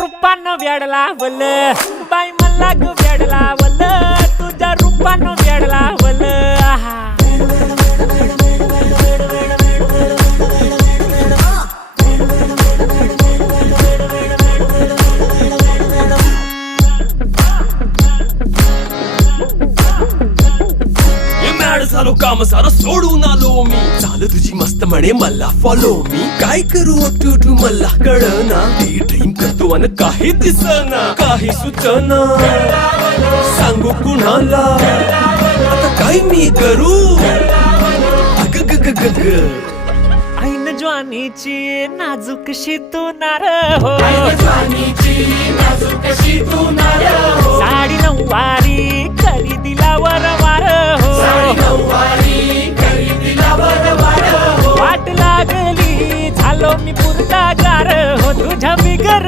रूपानं वेडला वल बाई मला ग वेडला वल तुझ्या रूपानं वेडला वल आहा झालो काम सारा सोडून आलो मी चाल तुझी मस्त म्हणे मला फॉलो मी काय करू अटू मला कळना ते ड्रीम करतो अन काही दिसना काही सुचना सांगू कुणाला आता काय मी करू अग ग ग ग ग ऐन ज्वानीची नाजूकशी तू नार हो साडी नऊवारी करी दिला वरवार हो वाट लागली झालो मी पुरता गार हो तुझ्या बिगर